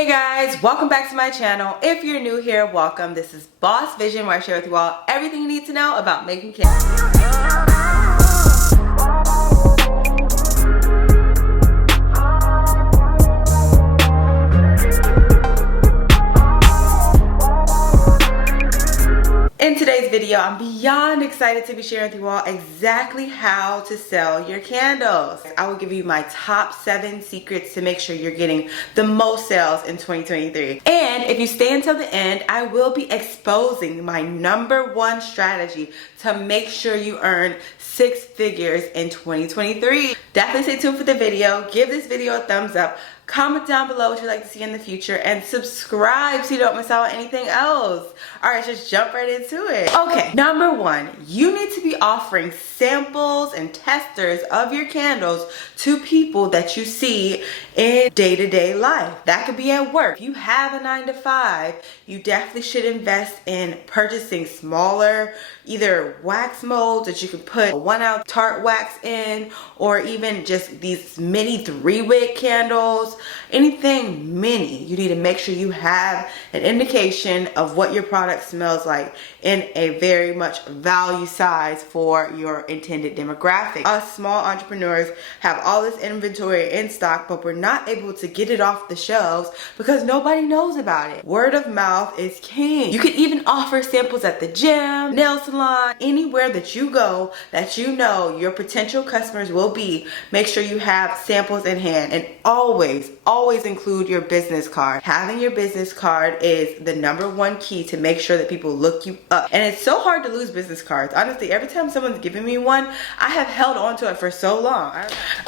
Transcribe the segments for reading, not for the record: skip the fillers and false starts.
Hey guys, welcome back to my channel. If you're new here, welcome. This is Boss Vision, where I share with you all everything you need to know about making candles. In today's video, I'm beyond excited to be sharing with you all exactly how to sell your candles. I will give you my top 7 secrets to make sure you're getting the most sales in 2023. And if you stay until the end, I will be exposing my #1 strategy to make sure you earn 6 figures in 2023. Definitely stay tuned for the video. Give this video a thumbs up. Comment down below what you'd like to see in the future and subscribe so you don't miss out on anything else. Alright, just jump right into it. Okay, #1, you need to be offering samples and testers of your candles to people that you see in day-to-day life. That could be at work. If you have a 9 to 5, you definitely should invest in purchasing smaller, either wax molds that you can put a 1-ounce tart wax in, or even just these mini 3-wick candles. Anything mini, you need to make sure you have an indication of what your product smells like in a very much value size for your intended demographic. Us small entrepreneurs have all this inventory in stock, but we're not able to get it off the shelves because nobody knows about it. Word of mouth is king. You can even offer samples at the gym, nail salon, anywhere that you go that you know your potential customers will be. Make sure you have samples in hand, and always include your business card. Having your business card is the #1 key to make sure that people look you up. And it's so hard to lose business cards. Honestly, every time someone's giving me one, I have held on to it for so long.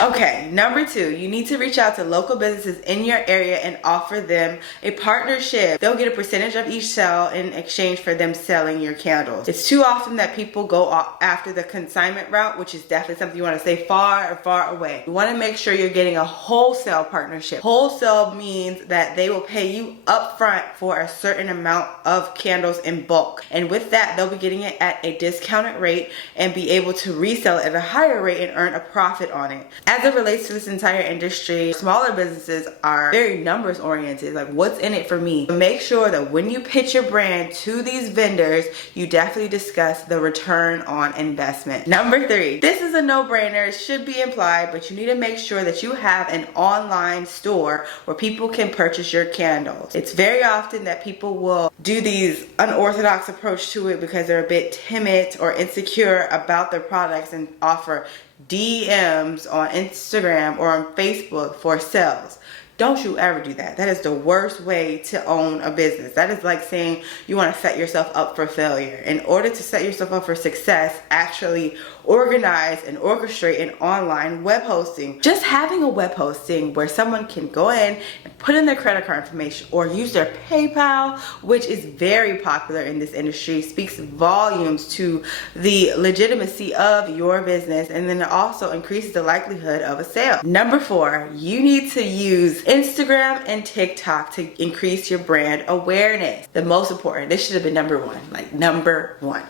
Okay, #2, you need to reach out to local businesses in your area and offer them a partnership. They'll get a percentage of each sale in exchange for them selling your candles. It's too often that people go after the consignment route, which is definitely something you want to stay far away. You want to make sure you're getting a wholesale partnership. Wholesale means that they will pay you upfront for a certain amount of candles in bulk, and with that they'll be getting it at a discounted rate and be able to resell it at a higher rate and earn a profit on it. As it relates to this entire industry, smaller businesses are very numbers oriented, like what's in it for me. Make sure that when you pitch your brand to these vendors, you definitely discuss the return on investment. #3, this is a no-brainer, it should be implied, but you need to make sure that you have an online store where people can purchase your candles. It's very often that people will do these unorthodox approach to it because they're a bit timid or insecure about their products and offer DMs on Instagram or on Facebook for sales. Don't you ever do that. That is the worst way to own a business. That is like saying you want to set yourself up for failure. In order to set yourself up for success, actually organize and orchestrate an online web hosting. Just having a web hosting where someone can go in and put in their credit card information or use their PayPal, which is very popular in this industry, speaks volumes to the legitimacy of your business, and then it also increases the likelihood of a sale. #4, you need to use Instagram and TikTok to increase your brand awareness. The most important. This should have been #1, like #1.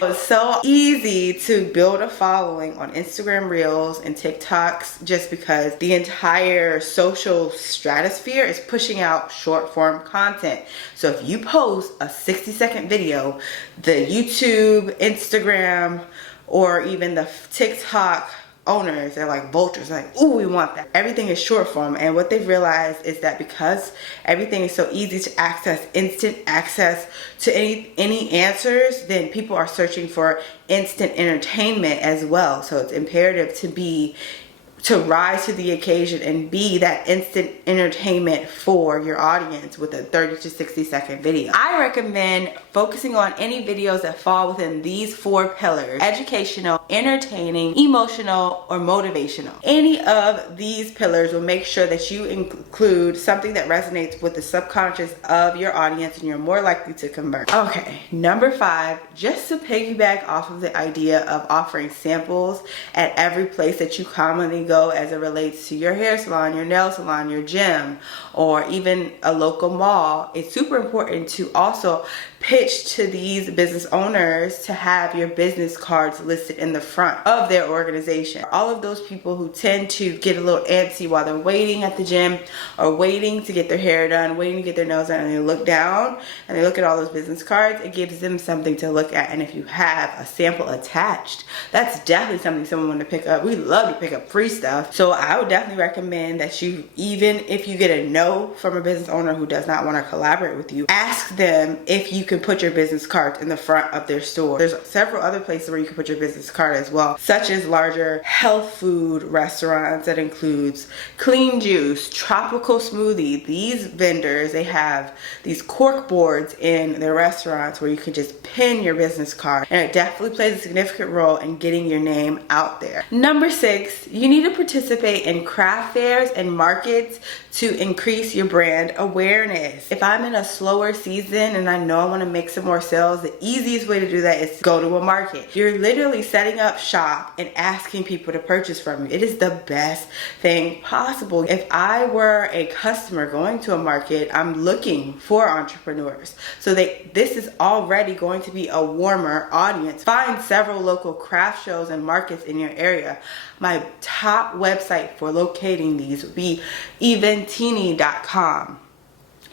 It's so easy to build a following on Instagram Reels and TikToks just because the entire social stratosphere is pushing out short form content. So if you post a 60-second video, the YouTube, Instagram, or even the TikTok owners, they're like vultures, like, ooh, we want that. Everything is short form, and what they've realized is that because everything is so easy to access, instant access to any answers, then people are searching for instant entertainment as well. So it's imperative to rise to the occasion and be that instant entertainment for your audience with a 30 to 60-second video. I recommend focusing on any videos that fall within these 4 pillars: educational, entertaining, emotional, or motivational. Any of these pillars will make sure that you include something that resonates with the subconscious of your audience, and you're more likely to convert. Okay, #5, just to piggyback off of the idea of offering samples at every place that you commonly go as it relates to your hair salon, your nail salon, your gym, or even a local mall, it's super important to also pitch to these business owners to have your business cards listed in the front of their organization. All of those people who tend to get a little antsy while they're waiting at the gym or waiting to get their hair done, waiting to get their nails done, and they look down and they look at all those business cards, it gives them something to look at. And if you have a sample attached, that's definitely something someone want to pick up. We love to pick up free stuff. So I would definitely recommend that you, even if you get a no from a business owner who does not want to collaborate with you, ask them if you can put your business card in the front of their store. There's several other places where you can put your business card as well, such as larger health food restaurants that includes clean juice, tropical smoothie. These vendors, they have these cork boards in their restaurants where you can just pin your business card, and it definitely plays a significant role in getting your name out there. Number 6, you need to participate in craft fairs and markets to increase your brand awareness. If I'm in a slower season and I know I want to make some more sales, the easiest way to do that is to go to a market. You're literally setting up shop and asking people to purchase from you. It is the best thing possible. If I were a customer going to a market, I'm looking for entrepreneurs. So this is already going to be a warmer audience. Find several local craft shows and markets in your area. My top website for locating these would be Eventini.com.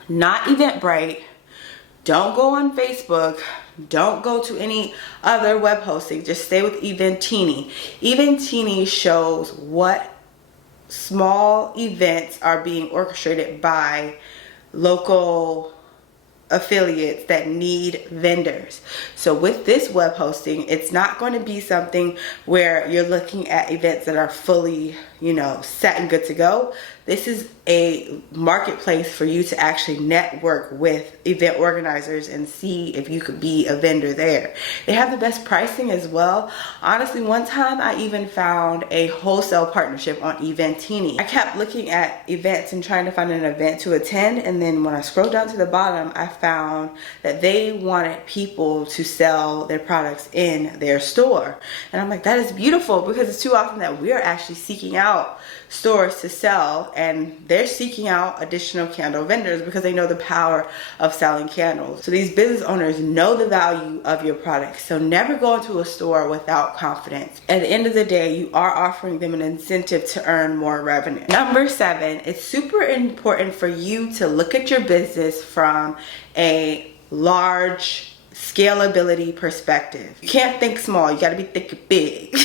Not Eventbrite. Don't go on Facebook. Don't go to any other web hosting. Just stay with Eventini. Eventini shows what small events are being orchestrated by local affiliates that need vendors. So with this web hosting, it's not going to be something where you're looking at events that are fully, set and good to go. This is a marketplace for you to actually network with event organizers and see if you could be a vendor there. They have the best pricing as well. Honestly, one time I even found a wholesale partnership on Eventini. I kept looking at events and trying to find an event to attend, and then when I scrolled down to the bottom, I found that they wanted people to sell their products in their store. And I'm like, that is beautiful, because it's too often that we're actually seeking out stores to sell, and they're seeking out additional candle vendors because they know the power of selling candles. So these business owners know the value of your products. So never go into a store without confidence. At the end of the day, you are offering them an incentive to earn more revenue. Number 7, it's super important for you to look at your business from a large scalability perspective. You can't think small, you gotta be thinking big.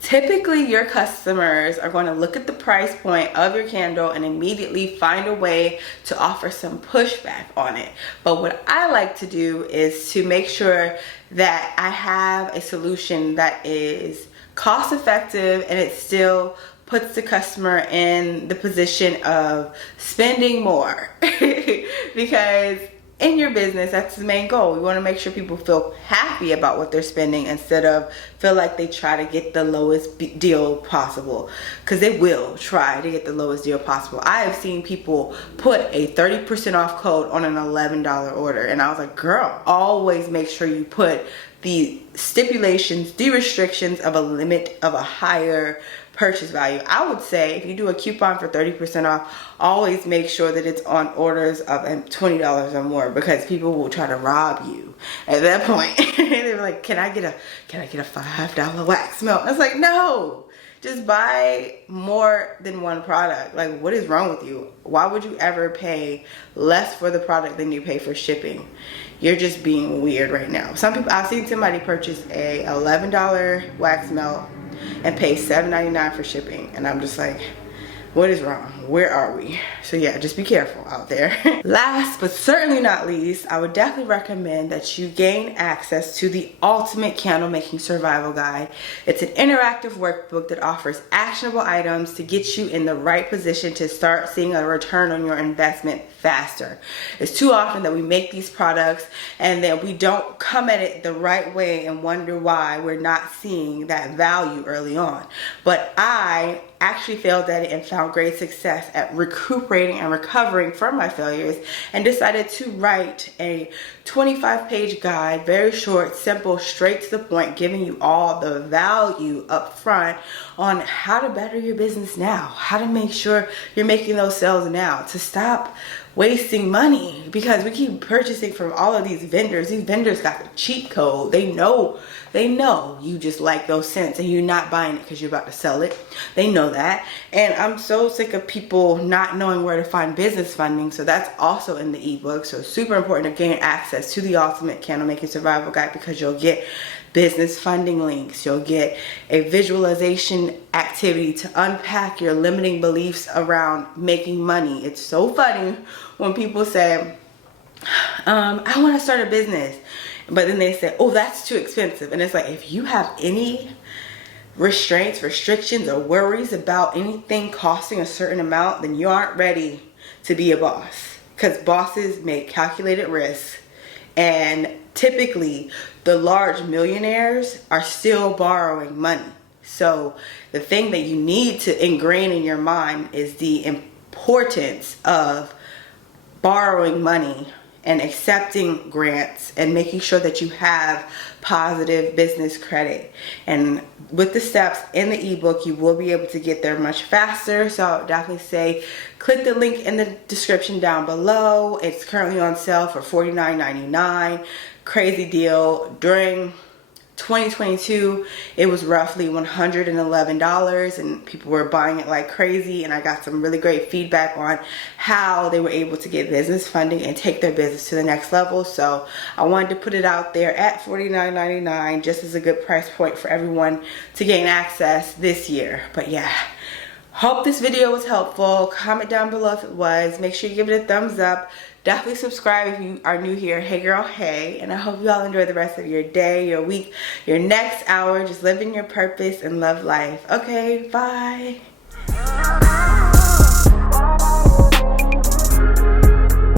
Typically, your customers are going to look at the price point of your candle and immediately find a way to offer some pushback on it. But what I like to do is to make sure that I have a solution that is cost effective and it still puts the customer in the position of spending more. Because in your business, that's the main goal. We want to make sure people feel happy about what they're spending instead of feel like they try to get the lowest deal possible, because they will try to get the lowest deal possible. I have seen people put a 30% off code on an $11 order, and I was like, girl, always make sure you put the stipulations, the restrictions of a limit of a higher purchase value. I would say if you do a coupon for 30% off, always make sure that it's on orders of $20 or more, because people will try to rob you at that point. They're like, can I get a $5 wax melt? I was like, no, just buy more than one product. Like, what is wrong with you? Why would you ever pay less for the product than you pay for shipping? You're just being weird right now. Some people, I've seen somebody purchase a $11 wax melt and pay $7.99 for shipping, and I'm just like, what is wrong? Where are we? So yeah, just be careful out there. Last but certainly not least, I would definitely recommend that you gain access to the Ultimate Candle Making Survival Guide. It's an interactive workbook that offers actionable items to get you in the right position to start seeing a return on your investment faster. It's too often that we make these products and then we don't come at it the right way and wonder why we're not seeing that value early on. But I actually failed at it and found great success at recuperating and recovering from my failures, and decided to write a 25-page guide, very short, simple, straight to the point, giving you all the value up front on how to better your business now, how to make sure you're making those sales now, to stop wasting money, because we keep purchasing from all of these vendors. These vendors got the cheat code. They know you just like those scents and you're not buying it because you're about to sell it. They know that. And I'm so sick of people not knowing where to find business funding. So that's also in the ebook. So it's super important to gain access to the Ultimate Candle Making Survival Guide, because you'll get business funding links. You'll get a visualization activity to unpack your limiting beliefs around making money. It's so funny when people say, I want to start a business, but then they say, oh, that's too expensive. And it's like, if you have any restraints, restrictions, or worries about anything costing a certain amount, then you aren't ready to be a boss, because bosses make calculated risks. And typically the large millionaires are still borrowing money. So the thing that you need to ingrain in your mind is the importance of borrowing money and accepting grants and making sure that you have positive business credit. And with the steps in the ebook, you will be able to get there much faster. So I would definitely say click the link in the description down below. It's currently on sale for $49.99. Crazy deal. During 2022, it was roughly $111 and people were buying it like crazy, and I got some really great feedback on how they were able to get business funding and take their business to the next level. So I wanted to put it out there at $49.99 just as a good price point for everyone to gain access this year. But yeah, hope this video was helpful. Comment down below if it was. Make sure you give it a thumbs up. Definitely subscribe if you are new here. Hey girl, hey. And I hope you all enjoy the rest of your day, your week, your next hour. Just living your purpose and love life. Okay, bye.